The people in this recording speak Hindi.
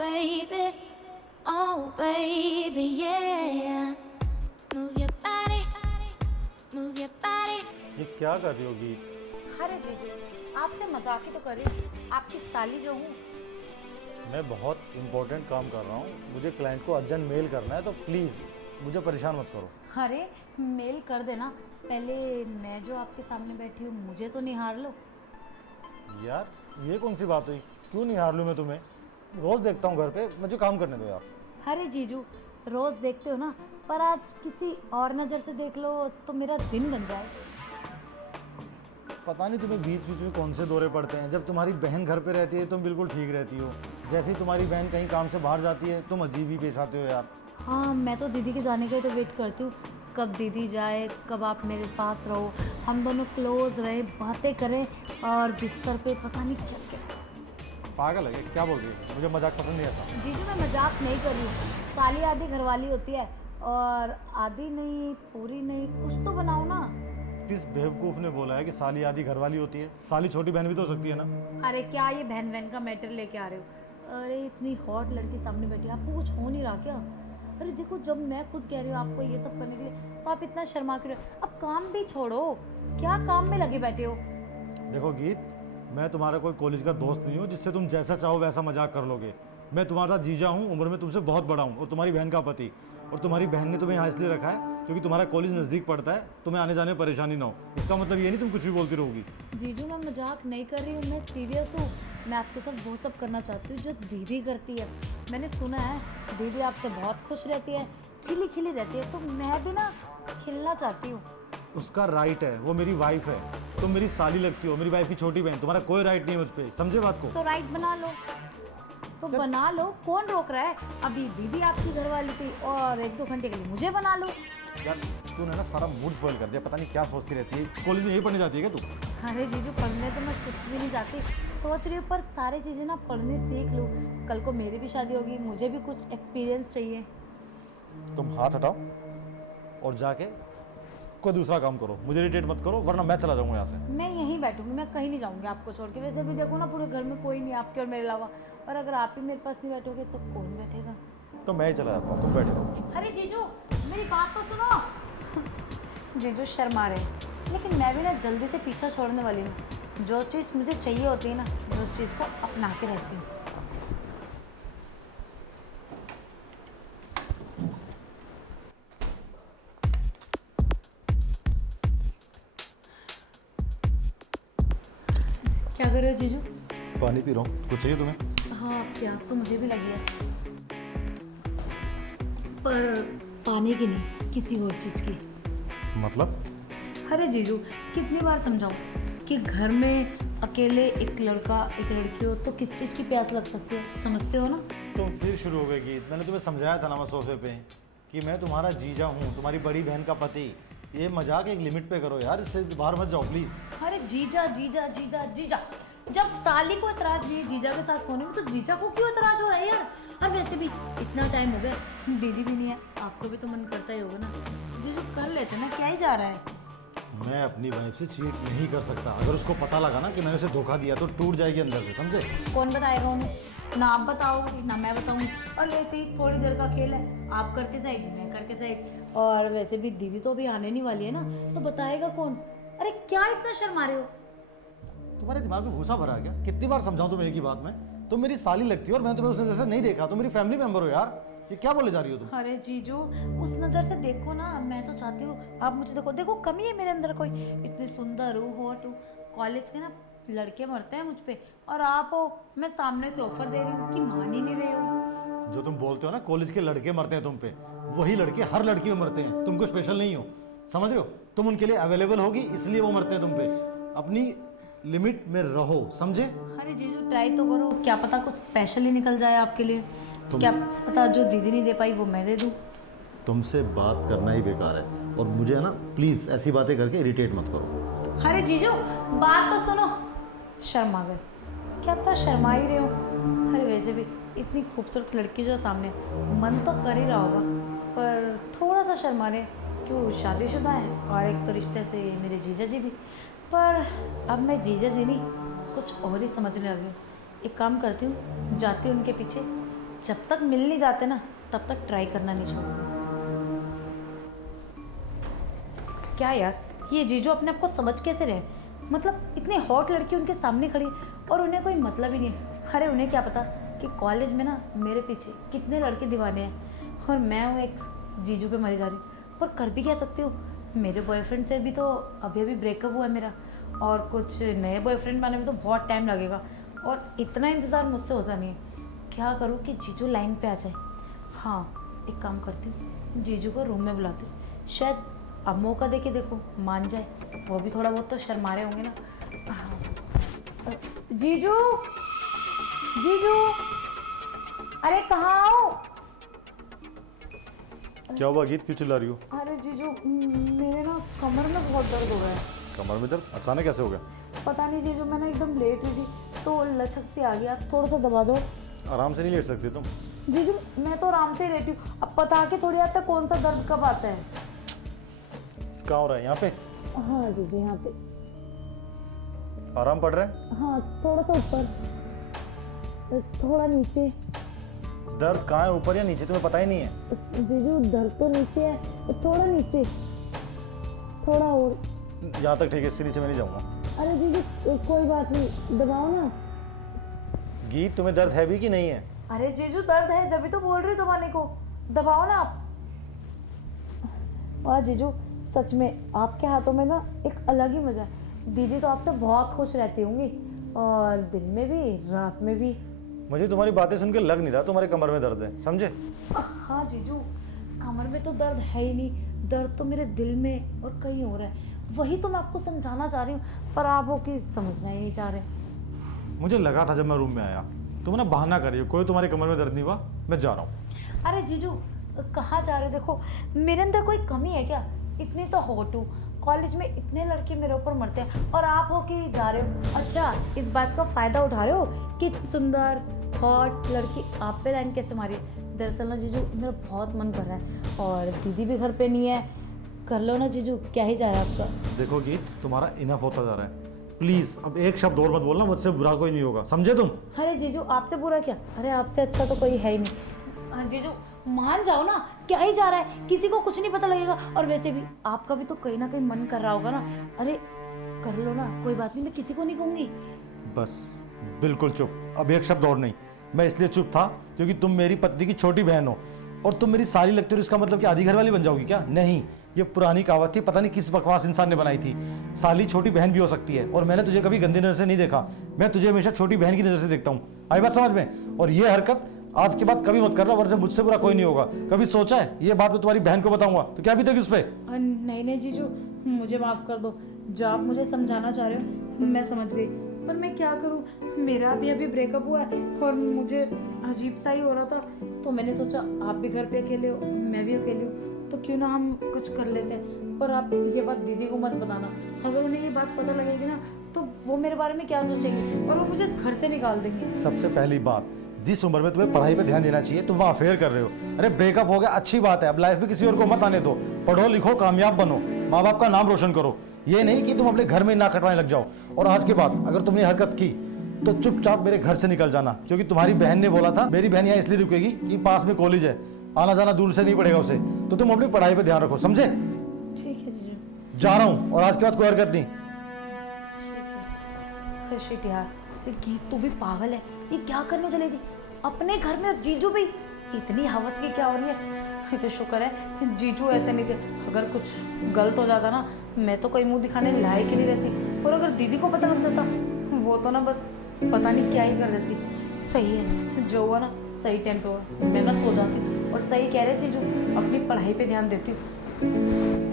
baby, oh baby, yeah. Move your body, move your body. ये क्या कर रही होगी? अरे जीजू, आपसे मजाक ही तो कर रही हूँ। आपकी साली जो हूँ। मैं बहुत इंपॉर्टेंट काम कर रहा हूँ, मुझे क्लाइंट को अर्जेंट मेल करना है, तो प्लीज़ मुझे परेशान मत करो। अरे मेल कर देना, पहले मैं जो आपके सामने बैठी हूँ मुझे तो निहार लो। यार ये कौन सी बात हुई? क्यों नहीं हार लूँ मैं तुम्हें? रोज़ देखता हूँ घर पे, मुझे काम करने दो यार। अरे जीजू, रोज देखते हो ना, पर आज किसी और नज़र से देख लो तो मेरा दिन बन जाए। पता नहीं तुम्हें बीच बीच में कौन से दौरे पड़ते हैं। जब तुम्हारी बहन घर पे रहती है तुम बिल्कुल ठीक रहती हो, जैसे ही तुम्हारी बहन कहीं काम से बाहर जाती है तुम अजीब ही पेश आते हो यार। हाँ, मैं तो दीदी के जाने का तो वेट करती हूँ, कब दीदी जाए, कब आप मेरे पास रहो, हम दोनों क्लोज रहे, बातें करें और बिस्तर पे पता नहीं क्या क्या। पागल है क्या बोल रही है? मुझे मजाक पसंद नहीं आता। जीजू मैं मजाक नहीं कर रही हूँ, साली आधी घरवाली होती है और आधी नहीं पूरी नहीं, कुछ तो बनाओ ना। किस बेवकूफ़ ने बोला है कि साली आधी घरवाली होती है? साली छोटी बहन भी तो हो सकती है ना। अरे क्या ये बहन बहन का मैटर लेके आ रहे हो? अरे इतनी हॉट लड़की सामने बैठी है, आपको कुछ हो नहीं रहा क्या? अरे देखो, जब मैं खुद कह रही हूँ आपको ये सब करने के लिए तो आप इतना शर्मा क्यों रहे हो? अब काम भी छोड़ो, क्या काम में लगे बैठे हो? देखो गीत, मैं तुम्हारा कोई कॉलेज का दोस्त नहीं हूँ जिससे तुम जैसा चाहो वैसा मजाक कर लोगे। मैं तुम्हारा जीजा हूँ, उम्र में तुमसे बहुत बड़ा हूँ और तुम्हारी बहन का पति। और तुम्हारी बहन ने तुम्हें यहाँ इसलिए रखा है क्योंकि तुम्हारा कॉलेज नज़दीक पड़ता है, तुम्हें आने जाने में परेशानी ना हो। इसका मतलब ये नहीं तुम कुछ भी बोलती रहोगी। जीजू मैं मजाक नहीं कर रही हूँ, मैं सीरियस हूँ। मैं आपके साथ वो सब करना चाहती हूँ जो दीदी करती है। मैंने सुना है दीदी आपसे बहुत खुश रहती है, खिली खिली रहती है, तो मैं भी ना खिलना चाहती हूँ। उसका राइट है, वो मेरी वाइफ है, तुम मेरी साली लगती हो, मेरी वाइफ की छोटी बहन। तुम्हारा कोई राइट नहीं है उस पर, समझे बात को? तो राइट बना लो, तो बना लो, कौन रोक रहा है? अभी दीदी आपकी घरवाली थी और 1-2 घंटे के लिए मुझे बना लो। यार तूने ना सारा मूड स्पॉइल कर दिया, पता नहीं क्या सोचती रहती है। कॉलेज में यही पढ़ने जाती है क्या तू? अरे जीजू, पढ़ने तो मैं कुछ भी नहीं जाती, सोच रही हूँ पर सारी चीज़ें ना पढ़ने सीख लूँ, कल को मेरी भी शादी होगी, मुझे भी कुछ एक्सपीरियंस चाहिए। तुम हाथ हटाओ और जाके कोई दूसरा काम करो, मुझे इरिटेट मत करो वरना मैं चला जाऊंगा यहाँ से। मैं यहीं बैठूंगी, मैं कहीं नहीं जाऊंगी आपको छोड़ के। वैसे भी देखो ना, पूरे घर में कोई नहीं आपके और मेरे अलावा, और अगर आप ही मेरे पास नहीं बैठोगे तो कौन बैठेगा? तो मैं ही चला जाता हूँ, तुम बैठे रहो। अरे जीजू मेरी बात तो सुनो। जीजू शर्मा रहे, लेकिन मैं भी ना जल्दी से पीछा छोड़ने वाली हूँ। जो चीज़ मुझे चाहिए होती है ना, उस चीज़ को अपना के रहती हूँ। क्या कर रहे हो जीजू? पानी पी रहा हूँ, कुछ चाहिए तुम्हें? हाँ, प्यास तो मुझे भी लगी है, पर पानी की नहीं, किसी और चीज़ की। मतलब? अरे जीजू, कितनी बार समझाऊं कि घर में अकेले एक लड़का एक लड़की हो तो किस चीज़ की प्यास लग सकती है, समझते हो ना? तुम फिर शुरू हो गए गीत। मैंने तुम्हें समझाया था ना मैं सोफे पे कि मैं तुम्हारा जीजा हूँ, तुम्हारी बड़ी बहन का पति। ये मजाक एक लिमिट पे करो यार, इससे बाहर मत जाओ प्लीज़। अरे जीजा जीजा जीजा जीजा, जब साली को एतराज नहीं है जीजा के साथ सोने में, तो जीजा को क्यों एतराज हो रहा है यार? और वैसे भी इतना टाइम हो गया, दीदी भी नहीं है, आपको भी तो मन करता ही होगा ना। जीजू कर लेते ना, क्या ही जा रहा है? मैं अपनी वाइफ से चीट नहीं कर सकता। अगर उसको पता लगा ना कि मैंने उसे धोखा दिया तो टूट जाएगी अंदर से, समझे? कौन बताएगा उन्हें? ना आप बताओगे ना मैं बताऊंगी, और वैसे ही थोड़ी देर का खेल है, आप करके साइड मैं करके साइड, और वैसे भी दीदी तो अभी आने नहीं वाली है ना, तो बताएगा कौन? अरे क्या इतना शर्मा रहे हो? तुम्हारे दिमाग में भूसा भरा क्या? कितनी बार समझाऊं तुम्हें एक ही बात में? तुम मेरी साली लगती हो और मैं तुम्हें उस नजर से नहीं देखा, तुम मेरी फैमिली मेंबर हो यार। ये क्या बोले जा रही हो तुम? अरे जीजू, उस नज़र से देखो ना, मैं तो चाहती हूँ आप मुझे देखो। देखो कमी है मेरे अंदर कोई? इतनी सुंदर हूँ, हॉट हूँ, कॉलेज के ना लड़के मरते हैं मुझ पे, और आप हो, मैं सामने से ऑफर दे रही हूँ कि मान ही नहीं रहे हो। जो तुम बोलते हो ना कॉलेज के लड़के मरते हैं तुम पे, वही लड़के हर लड़की में मरते हैं, तुमको स्पेशल नहीं हो, समझ रहे हो? तुम उनके लिए अवेलेबल होगी इसलिए वो मरते हैं तुम पे। अपनी लिमिट में रहो, समझे? अरे जीजू ट्राई तो करो, क्या पता कुछ स्पेशल ही निकल जाए आपके लिए। क्या पता जो दीदी नहीं दे पाई वो मैं दे दूँ। तुमसे बात करना ही बेकार है, और मुझे ना प्लीज ऐसी बातें करके इरिटेट मत करो। अरे जीजू बात तो सुनो। शर्मा गए क्या? पता शर्मा ही रहे हो। अरे वैसे भी इतनी खूबसूरत लड़की जो सामने, मन तो कर ही रहा होगा, पर थोड़ा सा शर्मा रहे। क्यों, शादीशुदा है और एक तो रिश्ते से मेरे जीजा जी भी। पर अब मैं जीजा जी नहीं, कुछ और ही समझने लगी हूँ। एक काम करती हूँ, जाती हूँ उनके पीछे जब तक मिल नहीं जाते ना तब तक ट्राई करना नहीं छोड़ना। क्या यार, ये जीजू अपने आप को समझ कैसे रहे? मतलब इतनी हॉट लड़की उनके सामने खड़ी और उन्हें कोई मतलब ही नहीं है। अरे उन्हें क्या पता कि कॉलेज में ना मेरे पीछे कितने लड़के दीवाने हैं और मैं हूँ एक जीजू पे मरी जा रही हूँ। पर कर भी क्या सकती हूँ, मेरे बॉयफ्रेंड से भी तो अभी अभी ब्रेकअप हुआ है मेरा, और कुछ नए बॉयफ्रेंड बनाने में तो बहुत टाइम लगेगा और इतना इंतज़ार मुझसे होता नहीं है। क्या करूँ कि जीजू लाइन पे आ जाए। हाँ, एक काम करती हूँ, जीजू को रूम में बुलाती हूँ, शायद अब मौका दे के देखो मान जाए। वो भी थोड़ा बहुत तो शर्मा रहे होंगे ना। हाँ। जीजू, जीजू, अरे कहाँ आओ? क्या हुआ गीत, क्यों चिल्ला रही हो? अरे जीजू, मेरे ना कमर में बहुत दर्द हो रहा है। कमर में दर्द अचानक कैसे हो गया? पता नहीं जीजू, मैं ना एकदम लेट हुई थी तो लचक सी आ गया। थोड़ा सा दबा दो। आराम से नहीं लेट सकती तुम? जीजू मैं तो आराम से ही लेटी हूँ, अब पता के थोड़ी आता कौन सा दर्द कब आता है। कहाँ हो रहा है? यहाँ पे? हाँ जीजू, यहाँ पे। आराम पड़ रहा है? हाँ, थोड़ा सा ऊपर, थोड़ा नीचे। दर्द कहाँ है, ऊपर या नीचे, तुम्हें पता ही नहीं है? जीजू दर्द तो नीचे है, थोड़ा नीचे, थोड़ा और। यहाँ तक ठीक है, इससे नीचे मैं नहीं जाऊँगा। अरे जीजू कोई बात नहीं, दबाओ ना। गीत, तुम्हें दर्द है भी कि नहीं है? अरे जीजू दर्द है, जब भी तो बोल रही हूँ दबाने को, दबाओ ना आप। और जीजू सच में आपके हाथों में ना एक अलग ही मजा है। दीदी तो आपसे बहुत खुश रहती होंगी, और दिन में भी रात में भी। मुझे तुम्हारी बातें सुन के लग नहीं रहा तुम्हारे कमर में दर्द है, समझे? हाँ जीजू, कमर में तो दर्द है ही नहीं, दर्द तो मेरे दिल में और कहीं और है। वही तो मैं आपको समझाना चाह रही हूँ, पर आप हो कि समझना ही नहीं चाह रहे। मुझे लगा था जब मैं रूम में आया, तुम ना बहाना कर रही हो, कोई तुम्हारे कमर में दर्द नहीं हुआ, मैं जा रहा हूँ। अरे जीजू कहाँ जा रहे हो? देखो मेरे अंदर कोई कमी है क्या? इतनी तो हॉट हूँ, कॉलेज में इतने लड़के मेरे ऊपर मरते हैं और आप हो कि जा रहे हो। अच्छा, इस बात का फ़ायदा उठा रहे हो कि सुंदर हॉट लड़की आप पे लाइन कैसे मारी? दरअसल ना जीजू, मेरा बहुत मन कर रहा है और दीदी भी घर पे नहीं है। कर लो ना जीजू, क्या ही जा रहा है आपका। देखो गीत, तुम्हारा इनफ होता जा रहा है, प्लीज़ अब एक शब्द और मत बोलना, मुझसे बुरा कोई नहीं होगा, समझे तुम? अरे जीजू आपसे बुरा क्या? अरे आपसे अच्छा तो कोई है ही नहीं। हाँ जीजू मान जाओ ना, क्या ही जा रहा है, किसी को कुछ नहीं पता लगेगा। और वैसे भी आपका भी तो कहीं ना कहीं मन कर रहा होगा ना। अरे कर लो ना, कोई बात नहीं, मैं किसी को नहीं कहूँगी। बस बिल्कुल चुप, अब एक शब्द और नहीं। मैं इसलिए चुप था क्योंकि तुम मेरी पत्नी की छोटी बहन हो और तुम मेरी साली लगती हो, इसका मतलब कि आधी घरवाली बन जाओगी क्या? नहीं, ये पुरानी कहावत थी, पता नहीं किस बकवास इंसान ने बनाई थी। साली छोटी बहन भी हो सकती है और मैंने तुझे कभी गंदी नजर से नहीं देखा, मैं तुझे हमेशा छोटी बहन की नजर से देखता हूँ। आई बात समझ में? और ये हरकत आज के बाद कभी मत करना, वरना मुझसे बुरा कोई नहीं होगा। कभी सोचा है ये बात मैं तुम्हारी बहन को बताऊंगा तो क्या बीतेगी उस पर? नहीं नहीं जीजू, मुझे माफ़ कर दो। जो आप मुझे समझाना चाह रहे हो मैं समझ गई, पर मैं क्या करूँ, मेरा भी अभी ब्रेकअप हुआ है और मुझे अजीब सा ही हो रहा था, तो मैंने सोचा आप भी घर पे अकेले हो, मैं भी अकेली हूँ, तो क्यों ना हम कुछ कर लेते हैं। पर आप ये बात दीदी को मत बताना, अगर उन्हें ये बात पता लगेगी ना तो वो मेरे बारे में क्या सोचेंगी और वो मुझे घर से निकाल देंगे। सबसे पहली बात, जिस उम्र में तुम्हें पढ़ाई पे ध्यान देना चाहिए तुम वहाँ अफेयर कर रहे हो। अरे ब्रेकअप हो गया, अच्छी बात है, अब लाइफ में किसी और को मत आने दो, पढ़ो लिखो कामयाब बनो, माँ बाप का नाम रोशन करो। ये नहीं कि तुम अपने घर में ना कटवाने लग जाओ। और आज के बाद अगर तुमने हरकत की तो चुपचाप मेरे घर से निकल जाना, क्योंकि तुम्हारी बहन ने बोला था मेरी बहन यहाँ इसलिए रुकेगी कि पास में कॉलेज है, आना जाना दूर से नहीं पड़ेगा उसे, तो तुम अपनी पढ़ाई पे ध्यान रखो, समझे? ठीक है जीजू। जा रहा हूँ और आज के बाद कोई हरकत नहीं। शिट यार, ये गीत तो भी पागल है, ये क्या करने चली थी अपने घर में? और जीजू भी इतनी हवस की क्या हो रही है? ये तो शुक्र है कि जीजू ऐसे नहीं थे, अगर कुछ गलत हो जाता ना मैं तो कोई मुंह दिखाने लायक ही नहीं रहती, और अगर दीदी को पता लग जाता वो तो ना बस पता नहीं क्या ही कर देती। सही है, जो हुआ ना सही टाइम पे हुआ, मैं ना सो जाती और सही कह रहे जीजू, अपनी पढ़ाई पे ध्यान देती हूँ।